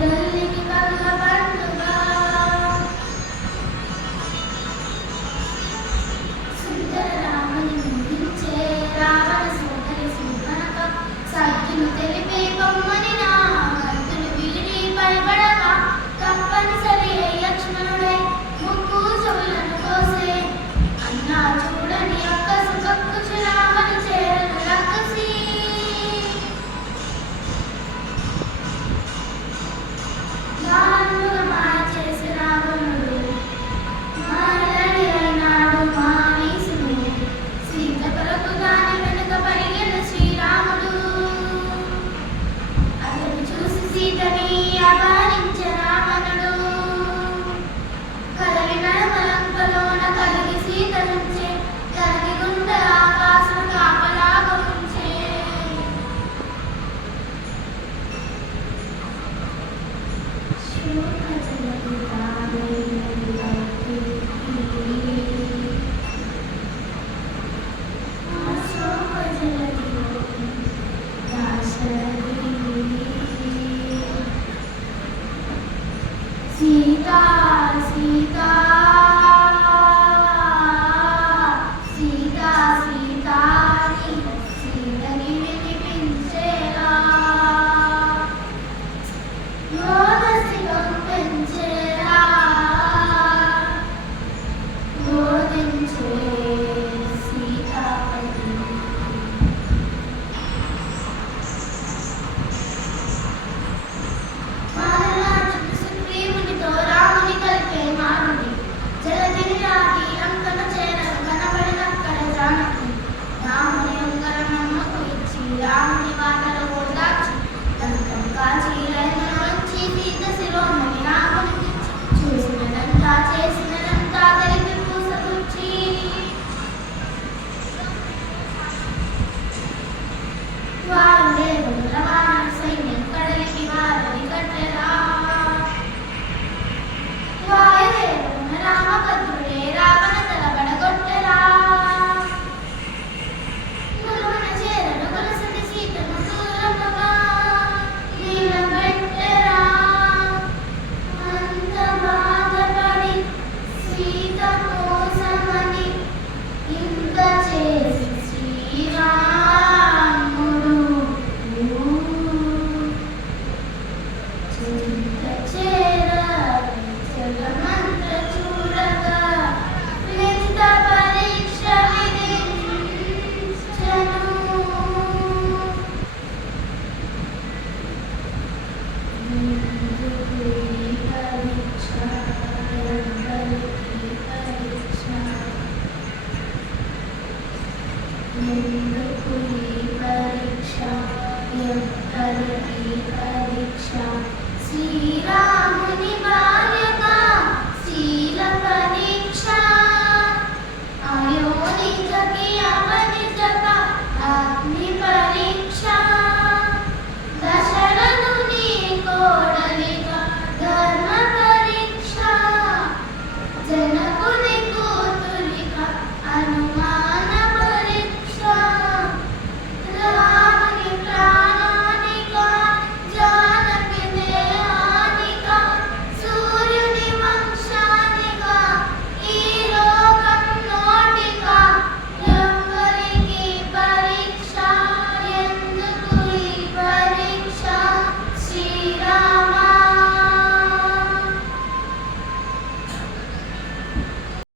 తల్లికి కళ్ళ పండుగ సుందర రాముని ముగించే రావణ సోదరి సుమనక సత్తును తెలిపే బొమ్మని నా భక్తులు వీడి పైబడగా తప్పనిసరి లక్ష్మణుడై ముక్కు చెవులను కోసే అన్నా చూడని అక్కసు కక్కుచు రామని చేరను రక్కసి దారుణుగా మాయ చేసి రావణుడు మారడి అయినాడు మారీసుడు సీత కొరకు దాని వెనుక పరిగెను శ్రీరాముడు అతడు చూసి సీతని అపహరించే రావణుడు కదలి నడమలంకలోన కలిగి సీత నుంచే కలిగి గుండ ఆకాశం కాపలాగా ఉంచే సీతా సీతా సీతా సీతాని సీతని వినిపించేలా యోగసిగం పెంచేలా బోధించే సీతాపతి మానలాచుకు సుగ్రీవునితో రాముని కలిపే మారుడి జలదిని రాటి లంకను చేరను కనబడినక్కడ జానకి రాముని ఉంగరం అమ్మకు ఇచ్చి రాముని మాటలు ఓదార్చి లంకను కాచి రైతును వచ్చి సీత శిరోమణి రామునికిచ్చి చూసినదంతా చేసినదంతా కలిపి పూసగుచ్చి వారు దేవుల వాన సైన్యం కడలికి వారని కట్టెరా వాయుదేవున రామభద్రుడే రావణ తలబడగొట్టెరా గురువున చేరను గులసటి సీతను దూరముగా నిలబెట్టెరా అంత బాధపడి సీత కోసమని ఇంత చేసి శ్రీరాముడు చింత చేర జగమంత చూడగా వింత పరీక్ష విధించెను ఎందుకు ఈ పరీక్ష ఎవ్వరికి పరీక్ష ఎందుకు ఈ పరీక్ష ఎవ్వరికి పరీక్ష శ్రీరామ